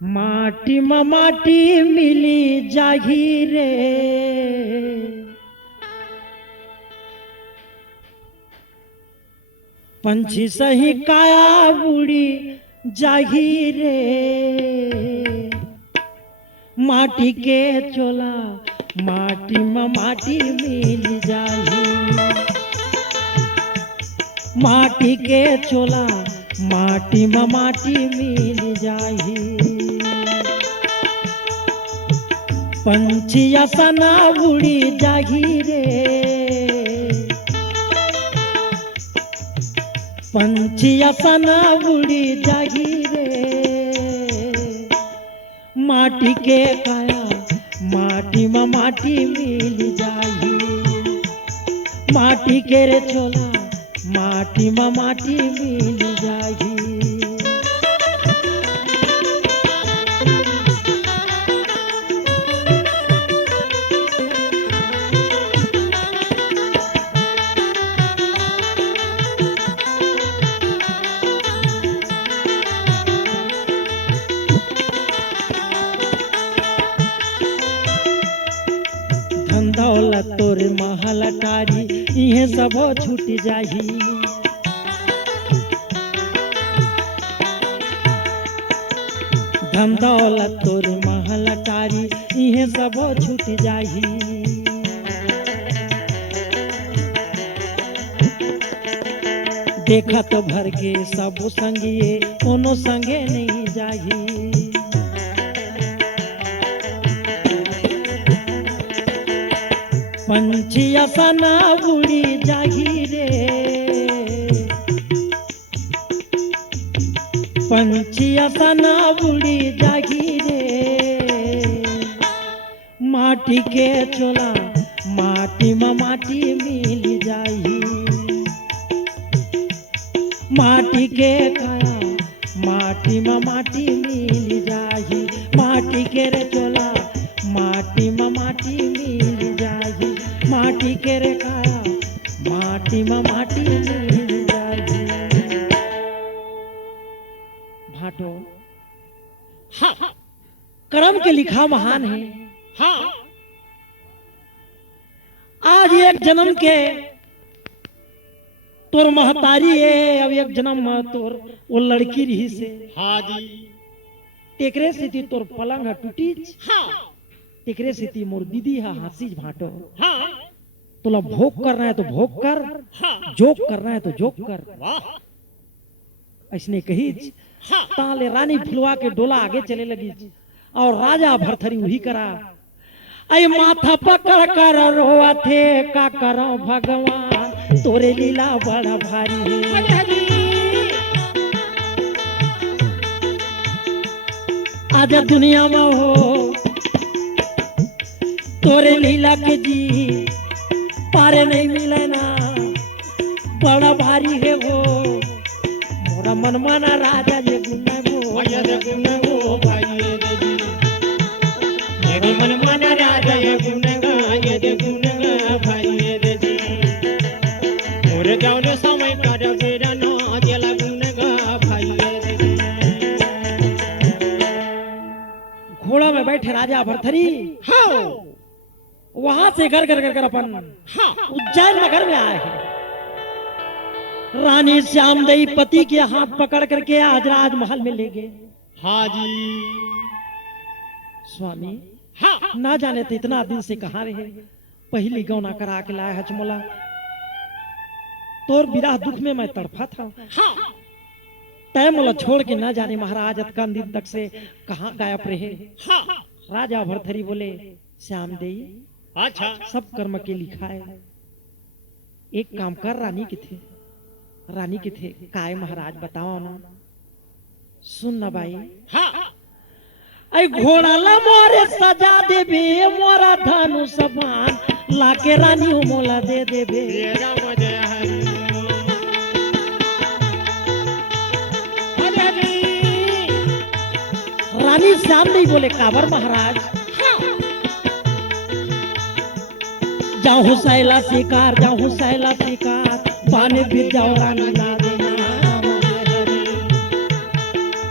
माटी में माटी मिली जाही रे, पंछी सही काया बुड़ी जाही रे, माटी के चोला माटी में माटी मिल जाही, माटी के चोला माटी में माटी मिल जाही, पंछी सना उड़ी जाही रे, पंछी सना उड़ी जाही रे, माटी के काया माटी में माटी मिल जाही, माटी के रे चोला माटी में माटी मिल जाही। धन दौलत तोर महल टारी इहे सब छूट जाही, धन दौलत तोर महल टारी इहे सब छूट जाही, देखत भर के सब संगिए कोनो संगे नहीं जाही, पंछी सना उड़ी जाही रे, पंछी सना उड़ी जाही रे, माटी के चोला माटी में माटी मिल जाही, माटी के काया माटी में माटी मिल जाही, माटी के रे चोला माटी में माटी मिल जाही, माटी के रे काया माटी में माटी मिल जाही। भाटो हाँ कर्म के लिखा महान है। हाँ आज एक जन्म के तोर महतारी है, अब एक जन्म तोर वो लड़की रही से। हाँ जी एकरे से थी तोर पलंग टूटी। हाँ एकरे से थी मोर दीदी है हंसी भाटो। हाँ तुला भोग करना है तो भोग कर, हाँ जोक करना है तो जोक कर। वाह ऐसने कही हाँ ताले रानी फुलवा के डोला आगे चले लगी और राजा भरथरी वही करा। अय माथा पकड़ कर रोआ थे का करो भगवान, तोरे लीला बड़ा भारी है। आज दुनिया में हो तोरे लीला के जी पारे नहीं मिले ना, बड़ा भारी है वो मोरा मन माना राजा ये गुना वो भाई मेरे मन माना राजा ये गुनगा भाई रे जी मोर जाऊन समय कर बेरा न दिला गुनगा भाई रे जी। घोड़ा में बैठे राजा भरथरी हाँ वहां से घर घर कर अपन हाँ उज्जैन नगर में आए हैं। रानी श्यामदई पति के हाथ पकड़ करके आज राजमहल में ले गए। हाँ जी स्वामी हाँ ना जाने थे इतना दिन से कहाँ रहे, पहली गौना करा के लाया हचमोला। तोर विरह दुख में मैं तड़फा था। हाँ तय मोला छोड़ के ना जाने महाराज अतकान दिन तक से कहाँ गायब रहे। हाँ राजा भरथरी बोले श्यामदई अच्छा सब कर्म के लिखा है, एक काम कर रानी के थे, रानी के थे काय महाराज बताओ ना। सुन ना भाई हाँ ऐ घोड़ा ला मोरे सजा देबे, मोरा धनु समान लाके रानी मोला दे देबे। तेरा मजा हरी रानी श्याम नहीं बोले काबर महाराज जाऊं सैला शिकार, जाऊं सैला शिकार, बाने भी जाओ रानी ला देना।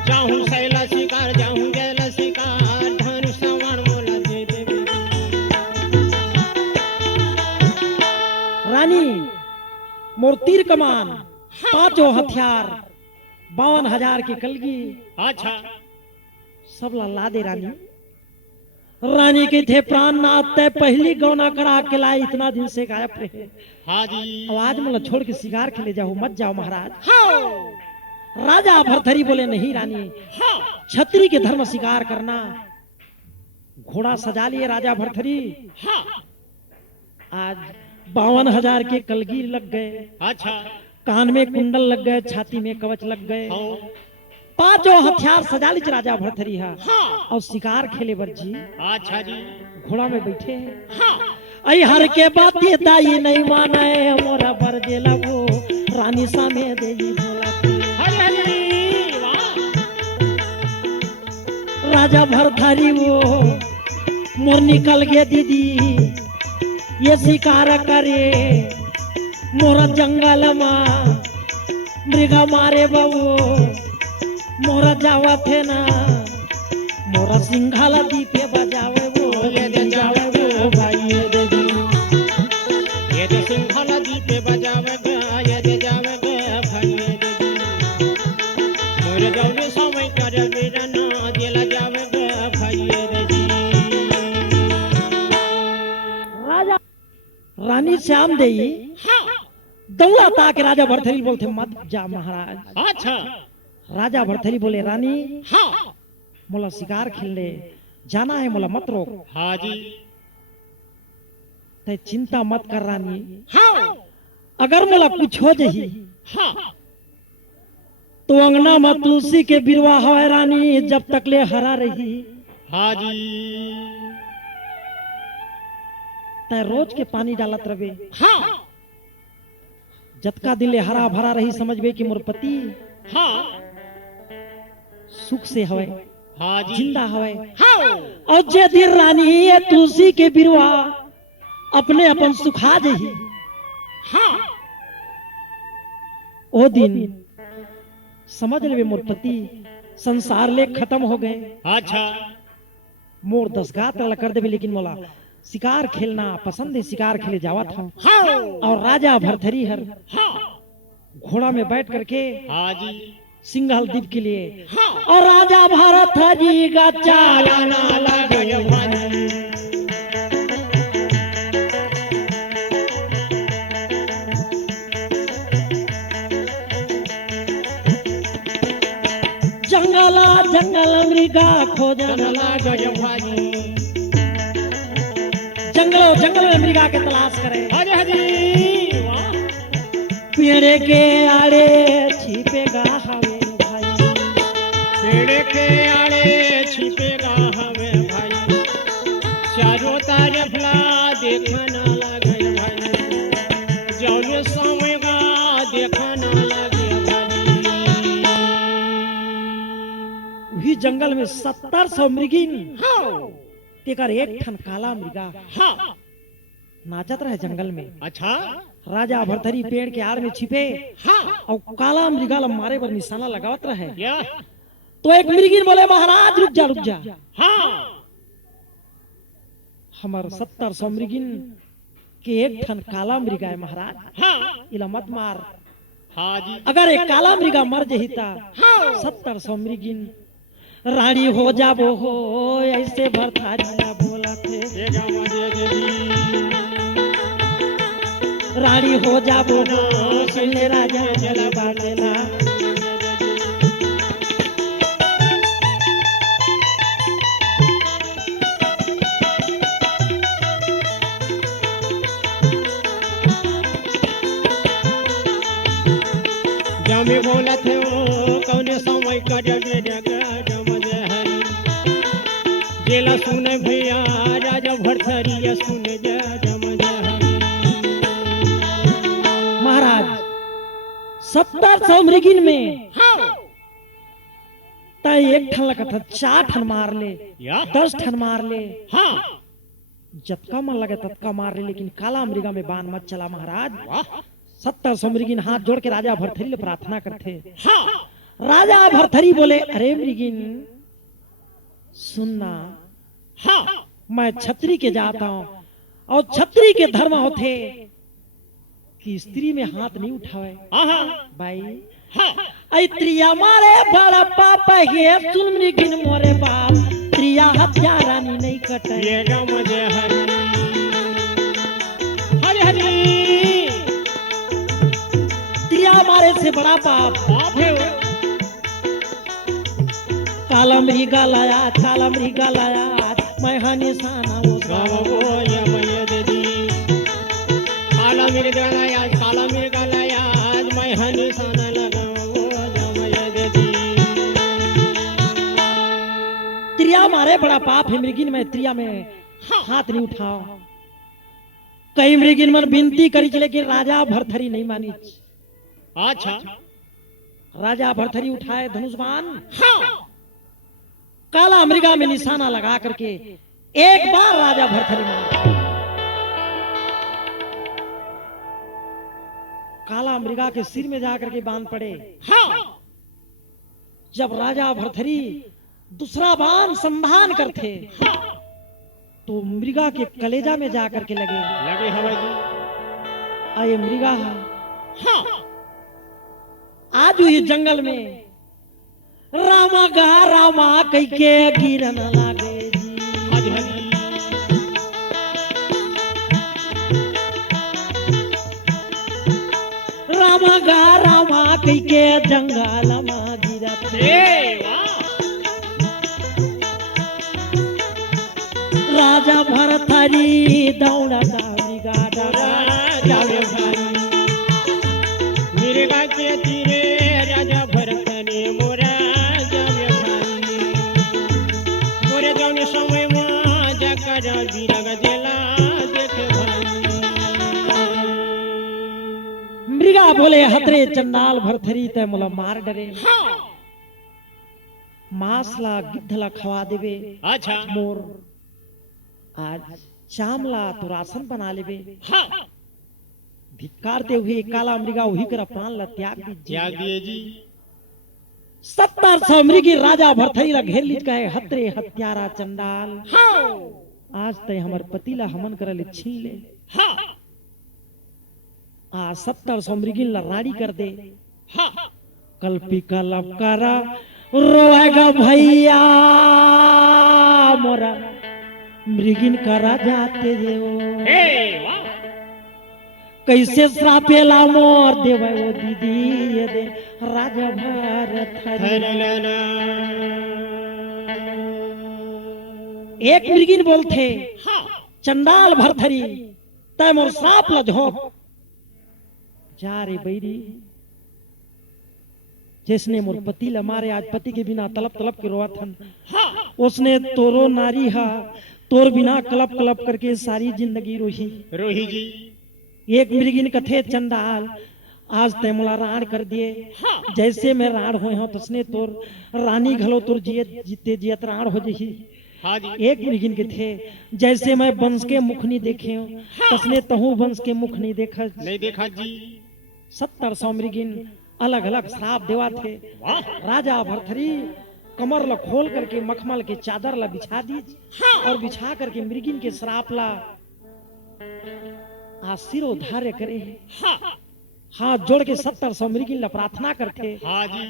जाऊं सैला शिकार जाऊं गैला मोर तीर कमान, पांचों हथियार, 52,000 की कलगी, अच्छा सब ला दे रानी। रानी के थे प्राण नाथ तय पहली गौना करा के लाई, इतना दिन से गायब रहे। हाँ जी आवाज मतलब छोड़ के शिकार खेले जाओ, मत जाओ महाराज। हाँ राजा भरथरी बोले नहीं रानी, हाँ छत्री के धर्म शिकार करना। घोड़ा सजा लिए राजा भरथरी। हाँ आज 52,000 के कलगी लग गए, अच्छा कान में कुंडल लग गए, छाती में कवच लग गए, हाँ पांचों हथियार सजा लीच राजा भरथरी हा। हाँ और शिकार खेले बरजी अच्छा जी घोड़ा में बैठे हैं। हाँ आई हर के बात ये दाई नहीं माने, मोरा बर देला वो रानी सामे देई बोला। हरी हरी वाह राजा भरथरी वो मोर निकल गए दीदी, ये शिकार करे मोरा जंगल में मृगा मारे बबू, मोरा जावा थे ना मोरा सिंघाला दीपे बजावे वो, ये दे जावे वो भाई ये दे दी, ये दे सिंघाला दीपे बजावे गा, ये दे जावे गा भाई ये दे दी, मोरे गौरे समय कर मेरा ना दिला जावे गा भाई ये दे दी। राजा रानी श्याम देई हाँ दौड़ा ताके राजा भरथरी बोलते मत जा महाराज। अच्छा राजा भरथरी बोले रानी हाँ मोला शिकार खेलने जाना है, मोला मत रोक। हाँ जी ते चिंता मत कर रानी, हाँ अगर मोला कुछ हो जही हाँ तो अंगना में तुलसी के बिरवा है रानी, जब तक ले हरा रही हाँ जी ते रोज के पानी डालत रवे, हाँ जतका दिले हरा भरा रही, समझबे कि मोर पति हाँ सुख से हवे, हाँ जी जिंदा हवे। हाँ और जे दिन रानी ये तुलसी के बिरवा अपने अपन सुखा जही, हाँ ओ दिन समझ लेवे मोर पति संसार ले खत्म हो गए। अच्छा मोर 10 गात कर देवे, लेकिन मोला शिकार खेलना पसंद है, शिकार खेले जावा था। हाँ और राजा भरथरी हर हाँ घोड़ा में बैठ करके हाँ जी सिंघल द्वीप के लिए, हाँ और राजा भरत जी का चालाना लाना लगे भाई जंगला जंगल मृगा खोजना, लगे भाई जंगलों जंगल में मृगा के तलाश करे। हरी हरी वाह पेड़ के आड़े छिपेगा हवे भाई, पेड़ के आड़े छिपेगा हमें भाई, चारों तरफ ला देखना लगे भाई, जौन समय का देखना लगे भाई। वही जंगल में 70 मृगिन, हाँ तेकर एक ठन काला मृगा हाँ नाचत रहे जंगल में। अच्छा राजा भरथरी पेड़ के आड़ में छिपे हाँ और काला मृगा ला मारे पर निशाना लगावत रहे। या तो एक मृगिन बोले महाराज रुक जा रुक जा, हाँ हमार 70 मृगिन के एक ठन काला मृगा है महाराज, हाँ इला मत मार। हाँ जी अगर एक काला मृगा मर जही ता हाँ 70 मृगिन रानी हो जाबो हो, ऐसे भरथरी ना बोला थे। ये गाँव दे दे दी रानी हो जाबो हो, सुन ले राजा जला बाटेला। जमी बोला थे ओ कौन समय कर मजे हरी, जेला सुन भैया राजा भरथरी सुन मजे हरी। महाराज 70 मृगिन में हाँ तय एक ठन लगा था, 4 ठन मार ले, या 10 ठन मार ले, हाँ जतका मन लगे ततका मार ले, लेकिन काला मृगा में बाण मत चला महाराज। वाह 70 मृगिन हाथ जोड़ के राजा भरथरी ले प्रार्थना करते। हाँ राजा भरथरी बोले अरे मृगिन सुनना, हाँ मैं छत्री के जाता हूं और छत्री के धर्म होते कि स्त्री में हाथ नहीं उठावे हाँ भाई। हाँ ऐ त्रिया मारे बड़ा पाप हे सुन मृगिन मोरे बाप, त्रिया हत्यारानी नहीं कटे। ये गम जे हरि हरि हरि त्रिया मारे से बड़ा पाप। बाप है वो। काला मृगा लाया, काला मृगा लाया, मैं हा निशाना वो गावा वो या मैं दे दी। काला मिर्गा लाया, काला मिर्गा लाया, आज मैं हनी साना लगावा वो या मैं दे दी। त्रिया मारे बड़ा पाप है, मृगिन में त्रिया में हाथ नहीं उठाओ। कई मृगिन मन विनती करी, लेकिन राजा भरथरी नहीं मानी। अच्छा राजा भरथरी उठाए धनुष्बाण, हाँ काला मृगा में निशाना लगा करके एक बार राजा भरथरी मार। काला मृगा के सिर में जाकर के बाण पड़े। हाँ जब राजा भरथरी दूसरा बाण संधान करते तो मृगा के कलेजा में जाकर के लगे। लगे हवा जी। आये मृगा हाँ आज ही जंगल में रामा गा रामा कई के गिरन लागे जी। हरि हरि रामा गा रामा कई के जंगल में गिरत। ए वाह राजा भरथरी दौड़ता मृगा डरा जावे भाई। मिर्गा के तीरे राजा भरत ने मोरा जावे भाई। मोरे जाने समय मां जाकर बीरग देला देखे भाई। मृगा बोले हतरे चंडाल भरथरी ते मोला मार डरे। हाँ मांसला गिद्धला खवा देवे, अच्छा मोर आज चामला तो राशन बना लेवे। हाँ धिक्कारते हुए काला मृगा वही कर प्राण ला त्याग त्याग दीजिए। दिए जी। 70 मृगी राजा भरथरी ला घेर लीज कहे हतरे हत्यारा चंडाल, हाँ आज तय हमर पति ला हमन करले छीन ले। हाँ आ 70 मृगिन ला राड़ी कर दे। हाँ कल्पी कलप करा रोएगा भैया मोरा मृगिन करा जाते देव। ए वाह कैसे श्रापेला मोर देवे वो दीदी ये दे राजा भरथरी। हरलना एक मृगिन बोलते हाँ चंडाल भरथरी तय मोर श्राप ला झोंक जा रे बैरी। जिसने मोर पति ला मारे आज पति के बिना तलप तलप के रोआ थन, हाँ उसने तोरो नारी हा तोर बिना कलप कलप करके सारी जिंदगी रोही। रोही जी। एक मृगिन कथे चंडाल आज ते मोला राण कर दिए। हाँ जैसे मैं राण होए हूं तसने तोर रानी घलो तोर जियत जीते जियत राण हो जही। हाँ जी। एक मृगिन के थे जैसे मैं वंश के मुख नहीं देखे हूं तसने तहु वंश के मुख नहीं देखा। नहीं देखा जी। 70 मृगिन अलग अलग श्राप देवा थे। वाह राजा भरथरी कमर ला खोल करके मखमल के चादर ला बिछा दीज और बिछा करके मृगिन के श्राप ला आशीर्वाद करे। हाँ हाथ जोड़ के 70 मृगिन ला प्रार्थना करते। हाँ जी।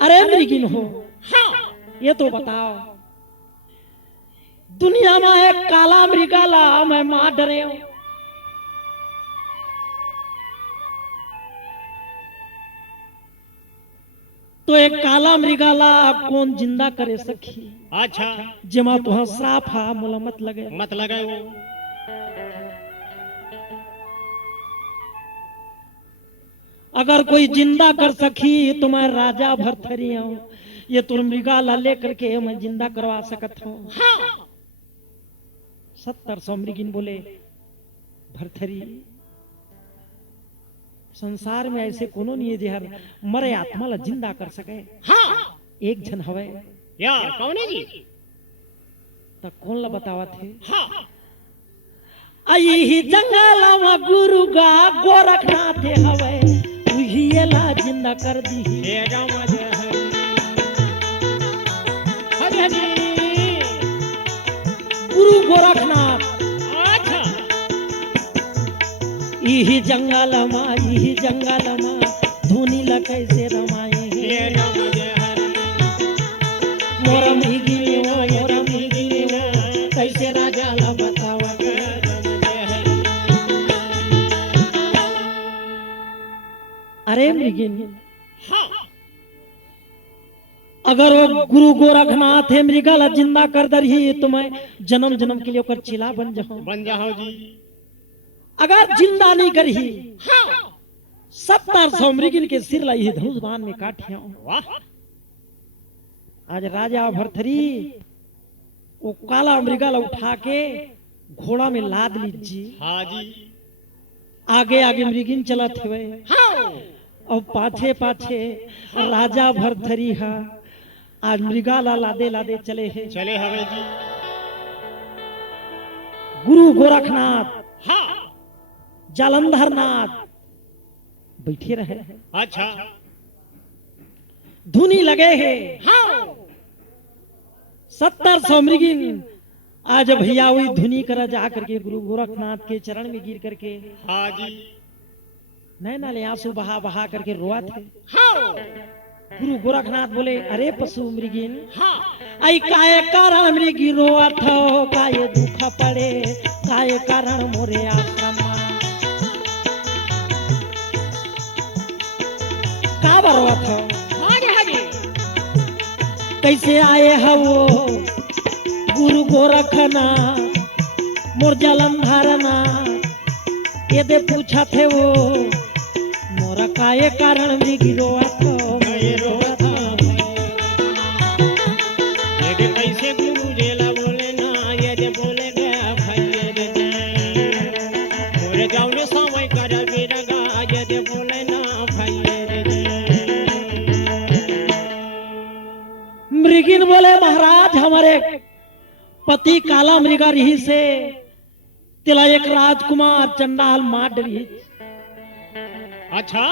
अरे मृगिन हो हाँ ये तो बताओ दुनिया में एक काला मृगा ला मैं मार डरे हूं, तो एक काला मृगाला कौन जिंदा करे सखी। अच्छा जमा तुहा श्राप हा मोला मत लगे। मत लगाए वो। अगर कोई जिंदा कर सकी तो मैं राजा भरथरी हूं, ये तुर मृगाला लेकर के मैं जिंदा करवा सकत हूं। हाँ 70 मृगिन बोले भरथरी संसार में ऐसे कोनो नहीं है जहर मरे आत्मा ला जिंदा कर सके। हाँ एक जन हवे या कौन है जी। तो कौन ला बतावा थे। हाँ आई ही जंगल में गुरु गा गोरखनाथ हवे उही ला जिंदा कर दी। ये राम जय हरि हरि गुरु गोरखनाथ अच्छा इही जंगल में धुनी ल कैसे रमाए ये राम जय हरि मोर मृगिनी कैसे राजा ला बतावा राम जय हरि अरे मृगिनी हाँ अगर वो गुरु गोरखनाथ है मृगल जिंदा कर दरही तो मैं जन्म जन्म के लिए ओकर चिला बन जाऊं बन जाओ जी अगर जिंदा नहीं करही हाँ 700 मृगिन के सिर लाई धनुष बाण में काटिया वाह आज राजा भरथरी वो काला मृगल उठा के घोड़ा में लाद लीजिए हाँ जी आगे आगे मृगिन चलत हुए हाँ और पाछे पाछे राजा भरथरी हा आज मृगाला लादे लादे चले हैं चले हवे जी गुरु गोरखनाथ हाँ जालंधर नाथ बैठे रहे अच्छा धुनी लगे हैं हाँ 700 मृगिन आज भैया हुई धुनी करा जा करके गुरु गोरखनाथ के चरण में गिर करके हाँ जी नैना ले आंसू बहा बहा करके रोआ थे हाँ गुरु गोरखनाथ बोले अरे पशु मृगिन हाँ आई काय कारण मृगी रोआ थो काय दुख पड़े काय कारण मोरे आश्रम का बरवा थो हाँ जी हाँ जी कैसे आए हो गुरु गोरखनाथ मोर जलंधरना ये दे पूछा थे वो मोरा काय कारण मृगी रोआ थो ये रोआ था ये के कैसे गुरु जेला बोले ना ये जे बोले गया भाई ये जे मोरे जाऊने समय कर बेरगा ये जे बोले ना भाई ये जे मृगिन बोले महाराज हमारे पति काला मृगा रही से तिला एक राजकुमार चंडाल मार डरी अच्छा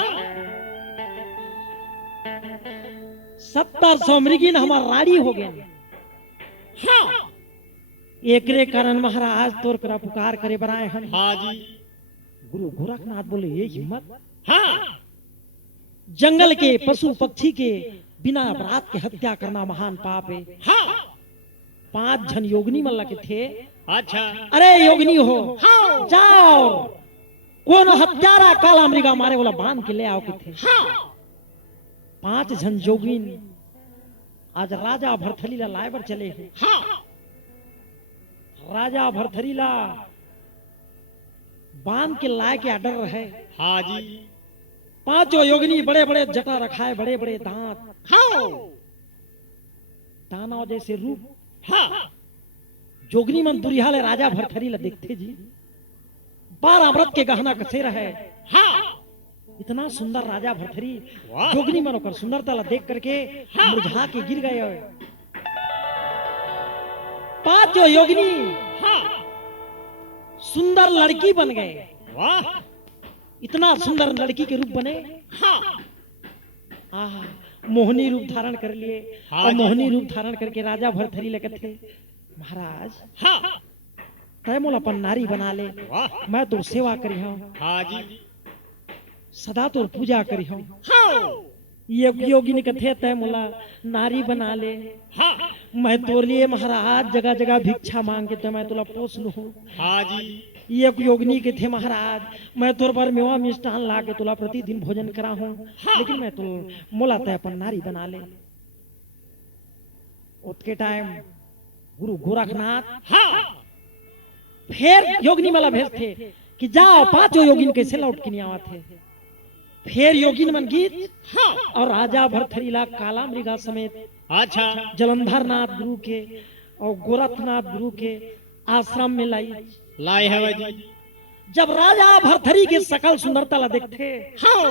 700 मृगिन हमार राड़ी हो गए हाँ एकरे कारण महाराज तोर करा पुकार करे बनाए हम हाँ जी गुरु गोरखनाथ बोले ये हिम्मत हाँ जंगल के पशु पक्षी के बिना अपराध के हत्या करना महान पाप है हाँ 5 जन योगिनी मल्ला के थे अच्छा अरे योगिनी हो हाँ जाओ कौन हत्यारा काला मृगा मारे वाला बांध के ले आओ के थे हाँ 5 जन जोगिन आज राजा भरथरीला लायबर चले हैं हाँ राजा भरथरीला बांध के लाए के आडर रहे हाँ जी 5 योगिनी बड़े बड़े जटा रखाए बड़े बड़े दांत हाँ दाना जैसे रूप हाँ जोगनी मन दुरिहाले राजा भरथरीला देखते जी 12 व्रत के गहना कसे रहे हाँ इतना सुंदर राजा भरथरी वाह। जोगनी मन ओकर सुंदरता ला देख करके हाँ। मुरझा के गिर गए 5 योगिनी हाँ सुंदर लड़की बन गए वाह इतना सुंदर लड़की के रूप बने हाँ आहा मोहनी रूप धारण कर लिए हाँ और जी। मोहनी रूप धारण करके राजा भरथरी लगे थे महाराज हाँ तय मोला अपन नारी बना ले वाह मैं तोर सेवा करी हूँ हाँ जी सदा तोर पूजा करी हूँ हाँ ये योगिनी कथे तय मोला नारी बना ले हाँ मैं तोर लिए महाराज जगह जगह भिक्षा मांग के तो मैं तुला पोस लू हाँ जी ये योगिनी के थे महाराज मैं तोर पर मेवा मिष्ठान ला के तुला प्रतिदिन भोजन करा हूँ लेकिन मैं तो मोला तय अपन नारी बना ले उसके टाइम गुरु गोरखनाथ हाँ फिर योगिनी वाला भेज थे कि जाओ 5 योगिन कैसे लौट के नहीं आवा थे फिर योगिन मन गीत हाँ और राजा भरथरीला काला मृगा समेत अच्छा जलंधर नाथ गुरु के और गोरखनाथ गुरु के आश्रम में लाई लाए है जी जब राजा भरथरी के सकल सुंदरता ला देखते हाँ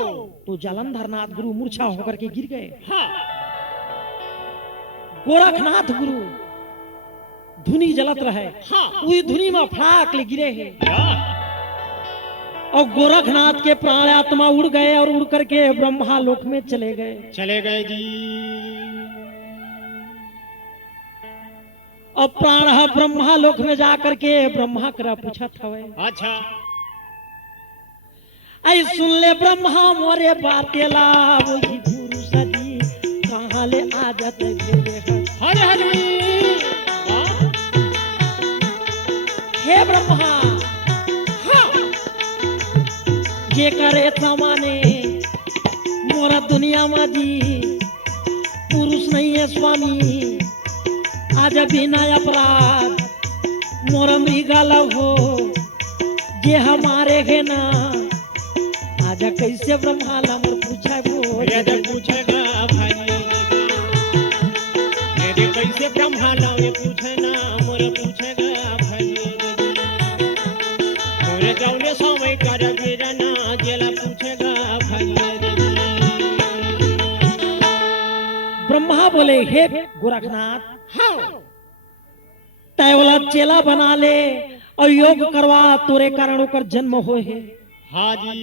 तो जलंधर नाथ गुरु मूर्छा होकर के गिर गए हाँ गोरखनाथ गुरु धुनी जलत रहे हाँ वही धुनी में फड़ाक ले गिरे हैं वाह और गोरखनाथ के प्राण आत्मा उड़ गए और उड़ करके ब्रह्मा लोक में चले गए चले गए जी और प्राण ब्रह्मा लोक में जा करके ब्रह्मा करा पूछा था अच्छा आई सुन ले ब्रह्मा मोरे बातेला वही पुरुष जी कहाँ ले आ जाते हरे हरे हे ब्रह्मा जे करे सामाने मोरा दुनिया माजी पुरुष नहीं है स्वामी आज बिना अपराध मोरा मृगाला हो जे हमारे है ना आज कैसे ब्रह्माला मोर पूछा वो यदि पूछेगा भाई यदि कैसे ब्रह्माला ये पूछे ना मोरे पूछेगा भाई मोरे जाऊने समय कर गिरना जेला पूछेगा भाई ब्रह्मा बोले हे गोरखनाथ तय वाला चेला बना ले और योग करवा तोरे कारण ओकर जन्म हो है हाजी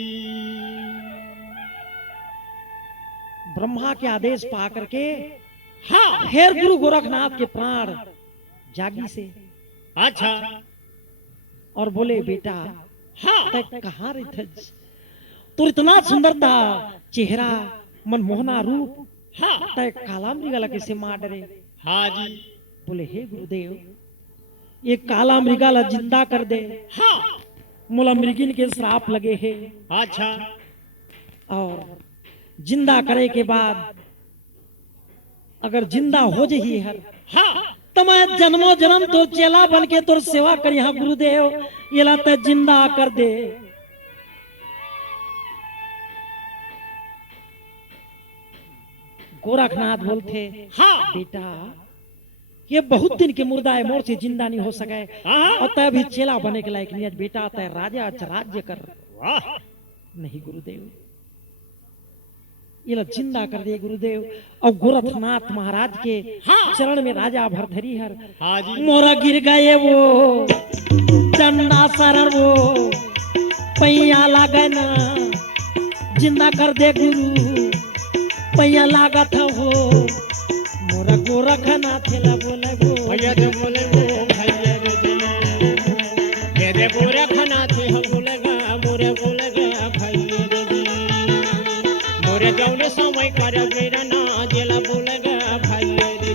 ब्रह्मा के आदेश पा करके हाँ फिर गुरु गोरखनाथ के प्राण जागी से अच्छा और बोले बेटा हाँ तय कहाँ रही थे तो इतना सुंदरता चेहरा मनमोहना रूप हाँ तय काला मृगला कैसे मार डरे हाजी बोले हे गुरुदेव ये काला मृगला जिंदा कर दे हाँ मोला मृगिन के श्राप लगे है अच्छा और जिंदा करे के बाद अगर जिंदा हो जाही हर हाँ तो मैं जन्मों जन्म तो चेला बन के तोर सेवा कर यहाँ गुरुदेव ये लाते जिंदा कर दे गोरखनाथ बोलते हाँ बेटा ये बहुत दिन के मुर्दा है मोर से जिंदा नहीं हो सके हाँ और तय अभी चेला बने के लायक नहीं है बेटा तय राजा राज्य कर वाह नहीं गुरुदेव ये ला जिंदा कर दे गुरुदेव और गोरखनाथ महाराज के हाँ। चरण में राजा भरथरी हर हाजी मोरा गिर गए वो डंडा शरण वो पैया लागे ना जिंदा कर दे गुरु पैया लागा था हो मोरा गोरखनाथ ला बोले गो भैया दे बोले वो भैया दे बोरे खाना थे हम बोलेगा मोरे बोलेगा भैया दे मोरे जाऊने समय कर गिरना जेला बोलेगा भैया दे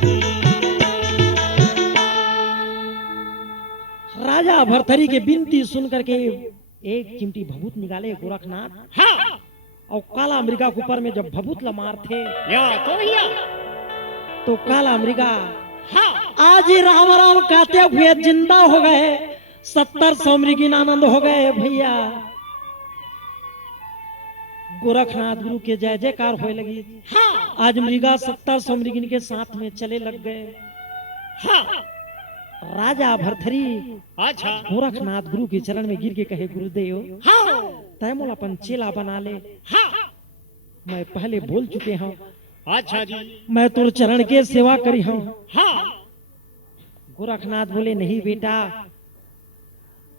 राजा भरथरी के बिनती सुन करके एक चिमटी भभूत निकाले गोरखनाथ हाँ और काला मृगा के ऊपर में जब भभूत ला मार थे या तो भैया तो काला मृगा हाँ आज ही राम राम कहते हुए जिंदा हो गए 70 मृगिन आनंद हो गए भैया गोरखनाथ गुरु के जय जयकार होए लगी हाँ आज मृगा 70 मृगिन के साथ में चले लग गए हाँ राजा भरथरी अच्छा गोरखनाथ गुरु के चरण में गिर के कहे गुरुदेव हाँ तय मोला अपन चेला बना ले हाँ मैं पहले बोल चुके हूँ अच्छा जी मैं तोर चरण के सेवा करी हूँ हाँ गोरखनाथ बोले नहीं बेटा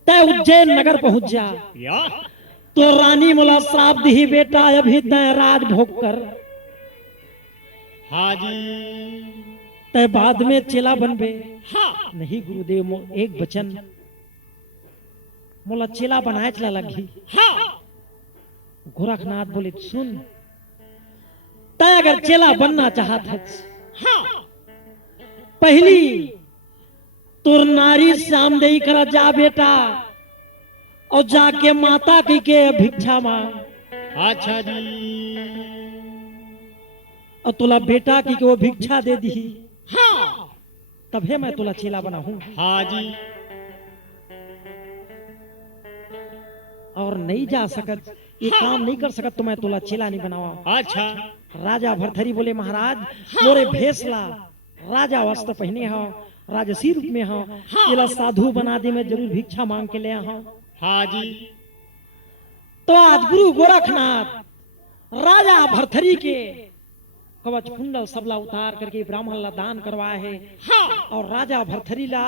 तय उज्जैन नगर पहुंच जा या तो रानी मोला श्राप दी बेटा अभी तय राज भोग कर हाजी तय बाद में चेला बनबे हाँ नहीं गुरुदेव एक वचन मोला चेला बनाए चला लगी हाँ गोरखनाथ बोले सुन तय अगर चेला बनना चाहत है हाँ पहली तोर नारी श्याम दई करा जा बेटा और जाके माता की के भिक्षा मांग अच्छा जी और तुला बेटा की के वो भिक्षा दे दी हाँ तभी मैं तुला चेला बना हूं हाजी और नहीं जा सकत ये काम नहीं कर सकत तो मैं तुला चेला नहीं बनावा अच्छा राजा भरथरी बोले महाराज मोरे भेसला राजा वस्त्र पहने हो राजसी रूप में हो चेला साधु बना दे मैं जरूर भिक्षा मांग के ले आऊं हाजी तो आज गुरु गोरखनाथ राजा भरथरी के कवच कुंडल सबला उतार करके ब्राह्मण ला दान करवाए है हाँ और राजा भरथरी ला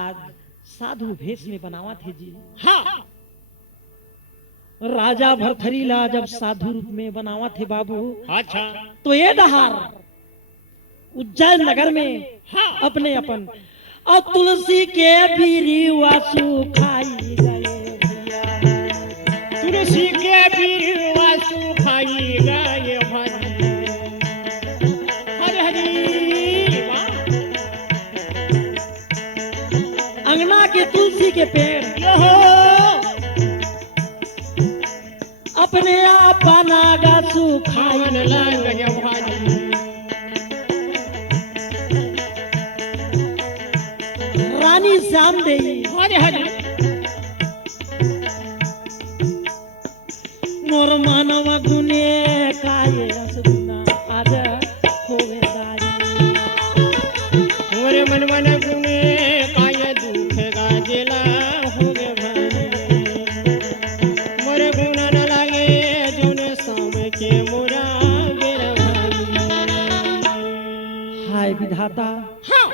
आज साधु भेष में बनावा थे जी हाँ राजा भरथरी ला जब साधु रूप में बनावा थे बाबू अच्छा तो ये डहार उज्जैन नगर में हाँ अपने अपन और तुलसी के बीरी वासु खाई गए भैया। तुलसी के बिरवा सुखाई गए भाई। हरे हरी वाह। अंगना के तुलसी के पेड़ यो हो अपने आप बनागा सुखाई खावन लग गए भाई। रानी श्याम देई हरे हरी मोर मानव गुने काये रसगुना आज होवे दाई। मोरे मन मन गुने काय दुख गाजेला हो गे भाई। मोरे गुण न लागे जोने शाम के मोरा गेरा भाई। हाय विधाता, हाँ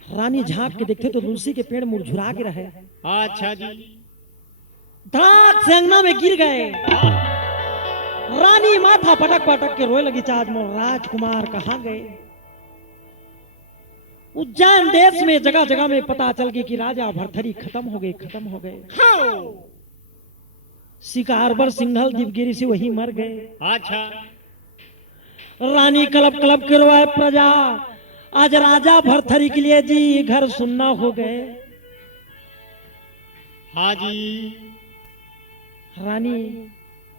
रानी झांक के देखते तो तुलसी के पेड़ मुरझुरा के रहे, अच्छा जी। धड़ाक से अंगना में गिर गए। रानी माथा पटक पटक के रोए लगी, चाज मोर राजकुमार कहाँ गए। उज्जैन देश में जगह जगह में पता चल गई कि राजा भरथरी खत्म हो गए, खत्म हो गए। हाँ शिकारवर सिंघल दिवगिरी से वही मर गए। अच्छा रानी कलब कलब के रोए प्रजा, आज राजा भरथरी के लिए जी घर सुनना हो गए। हाँ जी। रानी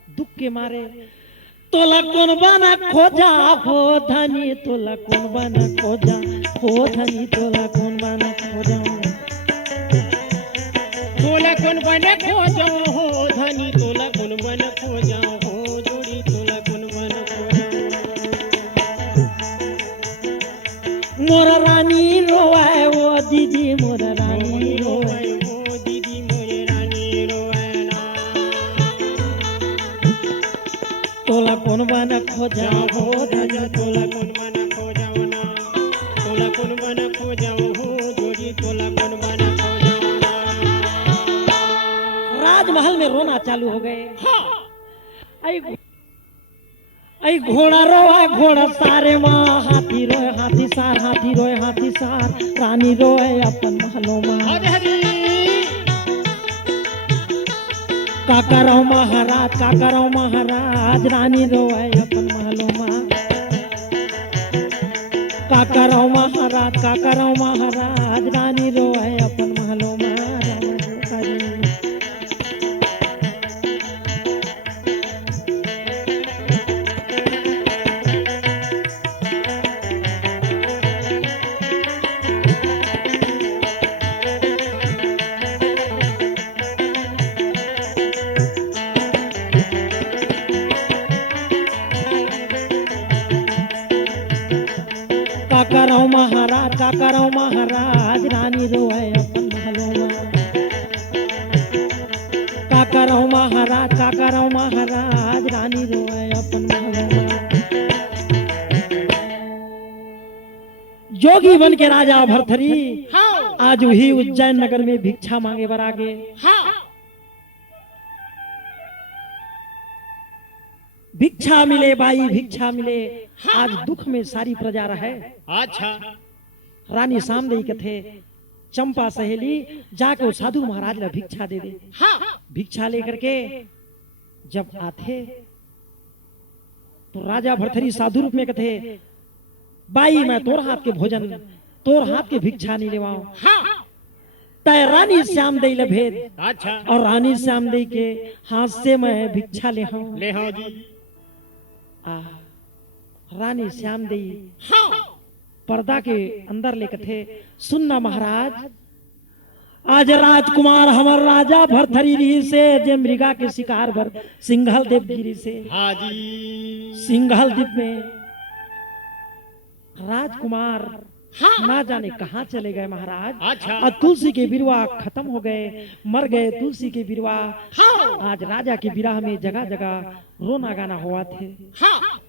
दुख के मारे तोला कौन बना खोजा हो धनी, तोला कौन बना खोजा हो धनी, तोला कौन बना खोजा। तोला कौन बन खो जाओ हो धनी, तोला कौन बन खो जाओ हो जोड़ी, तोला कौन बन खो जाओ। मोर रानी रोए वो दीदी, मोर रानी रोए ओ दीदी मोरे रानी रोए ना। तोला कौन बना खोजा जाओ हो हो धनी, धनी, तोला कौन बन खो जाओ ना। तोला कौन बन खो जाओ हो जोड़ी, तोला कौन बन खो जाओ ना। राजमहल में रोना चालू हो गए। हाँ ऐ घोड़ा रोए घोड़ा सारे माँ, हाथी रोए हाथी सार, हाथी रोए हाथी सार, रानी रोए अपन महलों माँ। हरे हरी काकरो महाराज, काकरो महाराज, रानी रोए अपन महलों माँ। काकरो महाराज, काकरो महाराज, रानी रोए अपन महलों माँ। काकरो महाराज, काकरो महाराज, रानी रोए अपन महलों माँ। काकरो महाराज, काकरो महाराज, रानी रोए अपन महलों माँ। जोगी बन के राजा भरथरी हाँ आज वही उज्जैन नगर में भिक्षा मांगे बर आगे। हाँ भिक्षा मिले बाई भिक्षा मिले, आज दुख में सारी प्रजा रहे। अच्छा रानी सामदेई के थे चंपा सहेली जाके वो साधु महाराज ला भिक्षा दे दे। हाँ भिक्षा लेकर के जब आते तो राजा भरथरी साधु रूप में कथे, बाई मैं तोर हाथ के भोजन, तोर हाथ के भिक्षा नहीं लेवाऊं। हाँ तय रानी श्यामदेई ले भेद, अच्छा और रानी श्यामदेई के हाथ से मैं भिक्षा ले हूं। ले हाँ जी। रानी श्यामदेई हाँ पर्दा के अंदर लेके थे, सुनना महाराज, आज राजकुमार हमार राजा भरथरी रही से जे मृगा के शिकार भर सिंघल देव गिरी से। हाँ जी। सिंघल द्वीप में राजकुमार हाँ ना जाने कहाँ चले गए महाराज। अच्छा और तुलसी के बिरवा खत्म हो गए, मर गए तुलसी के बिरवा। हाँ आज राजा के विरह में जगह जगह रोना गाना हुआ थे। हाँ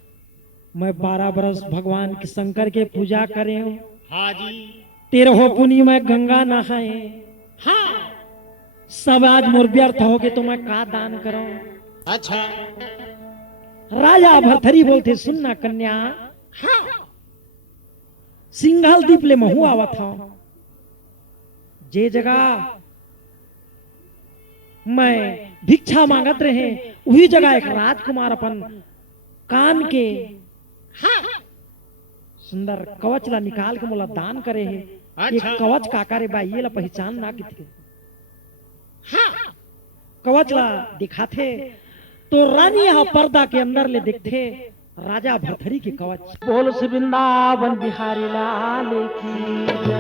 मैं 12 बरस भगवान के शंकर के पूजा करे हूँ, हाँ जी। 13 पुनी में गंगा नहाए, हाँ सब आज मोर व्यर्थ हो गए तो मैं का दान करूं। अच्छा राजा भरथरी बोलते, सुनना कन्या, हाँ सिंघल द्वीप ले महू आवा था, जे जगह मैं भिक्षा मांगत रहे वही जगह एक राजकुमार अपन कान के सुंदर कवच ला निकाल के मोला दान करे है। एक अच्छा। कवच काका रे भाई ये ला पहचान ना किथे कवच ला दिखाथे तो रानी यहाँ पर्दा के अंदर ले दिखथे राजा भरथरी के कवच। बोल वृंदावन बिहारी लाल की जय।